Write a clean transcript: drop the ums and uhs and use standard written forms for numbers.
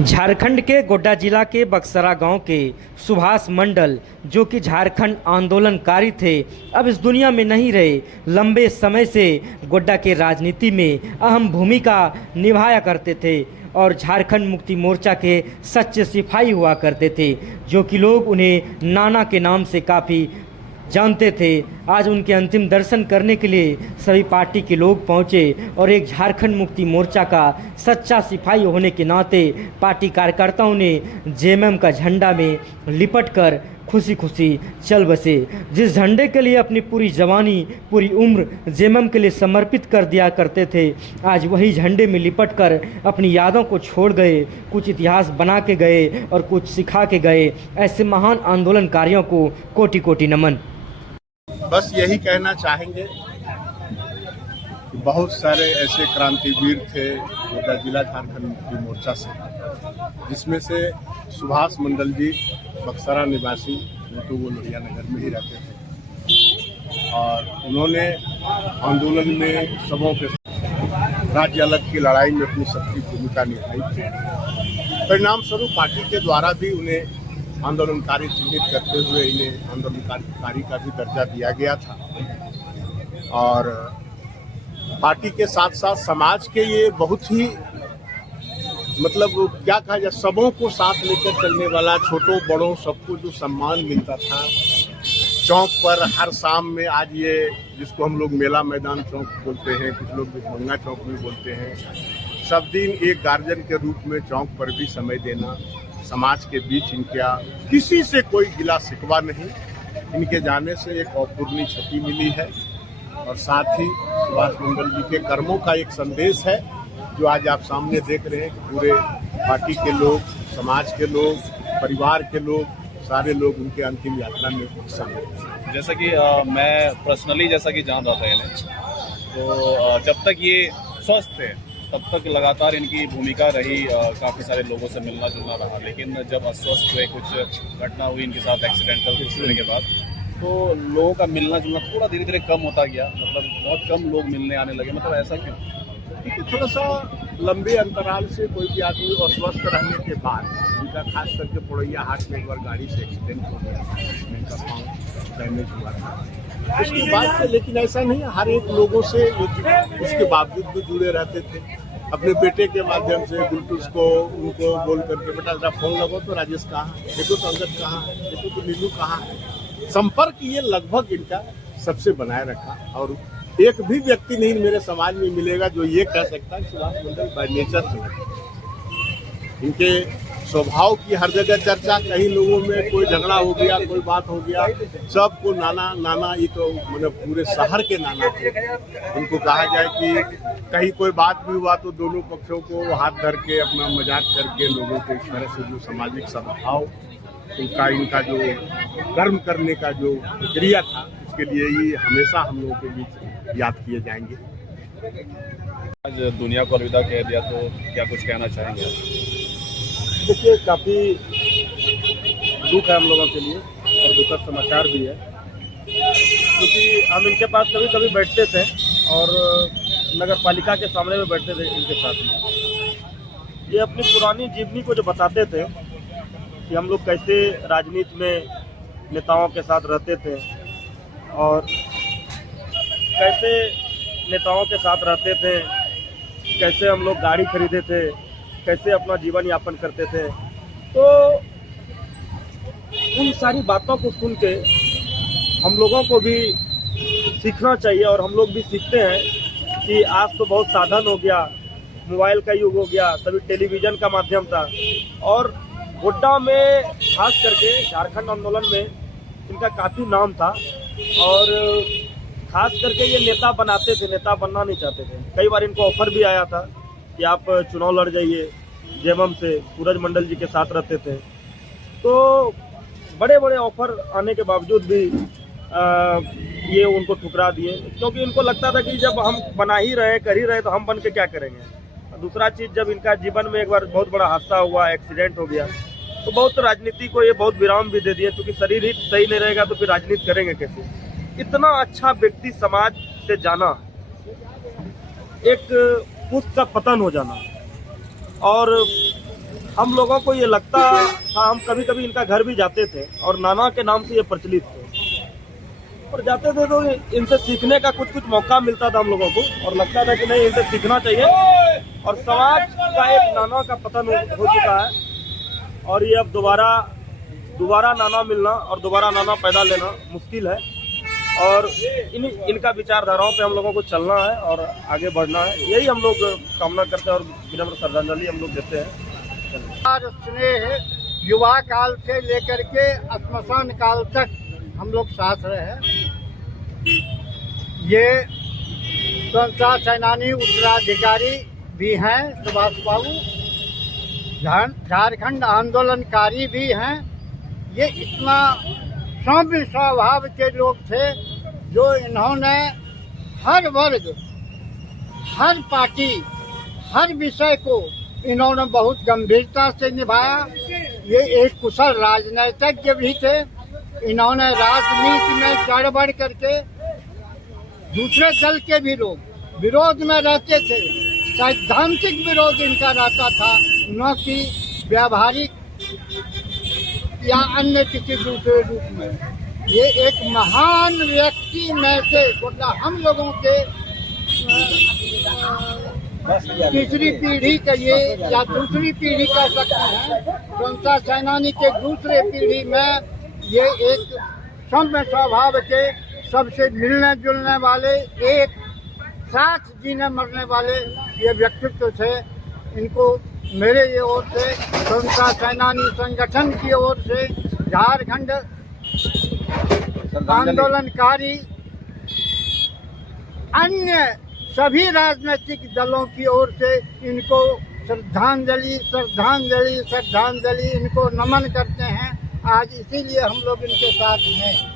झारखंड के गोड्डा जिला के बक्सरा गांव के सुभाष मंडल, जो कि झारखंड आंदोलनकारी थे, अब इस दुनिया में नहीं रहे। लंबे समय से गोड्डा के राजनीति में अहम भूमिका निभाया करते थे और झारखंड मुक्ति मोर्चा के सच्चे सिपाही हुआ करते थे, जो कि लोग उन्हें नाना के नाम से काफ़ी जानते थे। आज उनके अंतिम दर्शन करने के लिए सभी पार्टी के लोग पहुंचे और एक झारखंड मुक्ति मोर्चा का सच्चा सिपाही होने के नाते पार्टी कार्यकर्ताओं ने जेएमएम का झंडा में लिपट कर खुशी खुशी चल बसे। जिस झंडे के लिए अपनी पूरी जवानी, पूरी उम्र जेएमएम के लिए समर्पित कर दिया करते थे, आज वही झंडे में लिपट कर अपनी यादों को छोड़ गए, कुछ इतिहास बना के गए और कुछ सिखा के गए। ऐसे महान आंदोलनकारियों को कोटि कोटि नमन। बस यही कहना चाहेंगे कि बहुत सारे ऐसे क्रांतिवीर थे गोड्डा जिला झारखंड मुक्ति मोर्चा से, जिसमें से सुभाष मंडल जी बक्सरा निवासी, तो वो लोहिया नगर में ही रहते थे और उन्होंने आंदोलन में सबों के राज्य अलग की लड़ाई में अपनी सक्रिय भूमिका निभाई थी। परिणाम स्वरूप पार्टी के द्वारा भी उन्हें आंदोलनकारी चिन्हित करते हुए इन्हें आंदोलनकारी का भी दर्जा दिया गया था और पार्टी के साथ साथ समाज के ये बहुत ही क्या कहा जाए, सबों को साथ लेकर चलने वाला, छोटों बड़ों सबको जो सम्मान मिलता था चौक पर हर शाम में। आज ये जिसको हम लोग मेला मैदान चौक बोलते हैं, कुछ लोग भिखमंगा चौक भी बोलते हैं, सब दिन एक गार्जियन के रूप में चौक पर भी समय देना। समाज के बीच इनका किसी से कोई गिला शिकवा नहीं, इनके जाने से एक अपूर्णीय क्षति मिली है और साथ ही सुभाष मंडल जी के कर्मों का एक संदेश है जो आज आप सामने देख रहे हैं कि पूरे पार्टी के लोग, समाज के लोग, परिवार के लोग, सारे लोग उनके अंतिम यात्रा में शामिल हैं। जैसा कि मैं पर्सनली जैसा कि जान रहा था इन्हें, तो जब तक ये स्वस्थ थे तब तक लगातार इनकी भूमिका रही, काफ़ी सारे लोगों से मिलना जुलना रहा। लेकिन जब अस्वस्थ हुए, कुछ घटना हुई इनके साथ एक्सीडेंटल कुछ होने के बाद, तो लोगों का मिलना जुलना थोड़ा धीरे धीरे कम होता गया। बहुत कम लोग मिलने आने लगे। ऐसा क्यों? क्योंकि थोड़ा सा लंबे अंतराल से कोई भी आदमी अस्वस्थ रहने के बाद, उनका खास करके पोड़ैया हाट में एक बार गाड़ी से एक्सीडेंट हो गया, उनका पाँव डैमेज हुआ था उसके बाद से। लेकिन ऐसा नहीं, हर एक लोगों से उसके बावजूद भी जुड़े रहते थे। अपने बेटे के माध्यम से बिल्टूस को उनको बोल करके, बेटा जरा फोन लगो तो राजेश कहाँ है, देखो तो अंगद कहाँ है, देखो तो नीलू कहाँ है। संपर्क ये लगभग इनका सबसे बनाए रखा और एक भी व्यक्ति नहीं मेरे समाज में मिलेगा जो ये कह सकता है सुभाष मंडल बाय नेचर है। इनके स्वभाव की हर जगह चर्चा, कई लोगों में कोई झगड़ा हो गया, कोई बात हो गया, सबको नाना नाना, ये तो पूरे शहर के नाना थे। उनको कहा जाए कि कहीं कोई बात भी हुआ तो दोनों पक्षों को हाथ धर के अपना मजाक करके लोगों को इस तरह से जो सामाजिक सद्भाव इनका जो कर्म करने का जो प्रक्रिया था, उसके लिए ही हमेशा हम लोगों के बीच याद किए जाएंगे। आज दुनिया को अलविदा कह दिया, तो क्या कुछ कहना चाहेंगे? देखिए, काफ़ी दुख है हम लोगों के लिए और दुखद समाचार भी है, क्योंकि हम इनके पास कभी कभी बैठते थे और नगर पालिका के सामने में बैठते थे इनके साथ। ये अपनी पुरानी जीवनी को जो बताते थे कि हम लोग कैसे राजनीति में नेताओं के साथ रहते थे और कैसे नेताओं के साथ रहते थे, कैसे हम लोग गाड़ी खरीदे थे, कैसे अपना जीवन यापन करते थे। तो उन सारी बातों को सुन के हम लोगों को भी सीखना चाहिए और हम लोग भी सीखते हैं कि आज तो बहुत साधन हो गया, मोबाइल का युग हो गया, तभी टेलीविज़न का माध्यम था। और गोड्डा में खास करके झारखंड आंदोलन में इनका काफ़ी नाम था और खास करके ये नेता बनाते थे, नेता बनना नहीं चाहते थे। कई बार इनको ऑफर भी आया था कि आप चुनाव लड़ जाइए जेएमएम से, सूरज मंडल जी के साथ रहते थे। तो बड़े बड़े ऑफर आने के बावजूद भी ये उनको ठुकरा दिए, क्योंकि इनको लगता था कि जब हम बना ही रहे, कर ही रहे, तो हम बन के क्या करेंगे। दूसरा चीज़, जब इनका जीवन में एक बार बहुत बड़ा हादसा हुआ, एक्सीडेंट हो गया, तो बहुत राजनीति को ये बहुत विराम भी दे दिए, क्योंकि शरीर ही सही नहीं रहेगा तो फिर राजनीति करेंगे कैसे। इतना अच्छा व्यक्ति समाज से जाना, एक पुष्प का पतन हो जाना और हम लोगों को ये लगता था, हम कभी कभी इनका घर भी जाते थे और नाना के नाम से ये प्रचलित थे, और जाते थे तो इनसे सीखने का कुछ कुछ मौका मिलता था हम लोगों को, और लगता था कि नहीं, इनसे सीखना चाहिए। और समाज का एक नाना का पतन हो चुका है, और ये अब दोबारा नाना मिलना और दोबारा नाना पैदा लेना मुश्किल है। और इनका विचारधाराओं पे हम लोगों को चलना है और आगे बढ़ना है, यही हम लोग कामना करते हैं और विनम्र श्रद्धांजलि हम लोग देते हैं। स्नेह युवा काल से लेकर के श्मशान काल तक हम लोग साथ रहे हैं। ये स्वतंत्रता सेनानी उत्तराधिकारी भी हैं सुभाष बाबू, झारखंड आंदोलनकारी भी हैं। ये इतना सभ्य स्वभाव के लोग थे जो इन्होंने हर वर्ग, हर पार्टी, हर विषय को इन्होंने बहुत गंभीरता से निभाया। ये एक कुशल राजनीतिज्ञ भी थे। इन्होंने राजनीति में चढ़ बढ़ करके दूसरे दल के भी लोग विरोध में रहते थे, सैद्धांतिक विरोध इनका रहता था, न कि व्यावहारिक या अन्य किसी दूसरे रूप में। ये एक महान व्यक्ति में से हम लोगों के तीसरी पीढ़ी का ये या दूसरी पीढ़ी कह सकते हैं, स्वतंत्रता सेनानी के दूसरे पीढ़ी में ये एक सभ्य स्वभाव के, सबसे मिलने जुलने वाले, एक साथ जीने मरने वाले ये व्यक्तित्व थे। इनको मेरे ये ओर से, स्वतंत्रता सेनानी संगठन की ओर से, झारखंड आंदोलनकारी, अन्य सभी राजनीतिक दलों की ओर से इनको श्रद्धांजलि इनको नमन करते हैं। आज इसीलिए हम लोग इनके साथ हैं।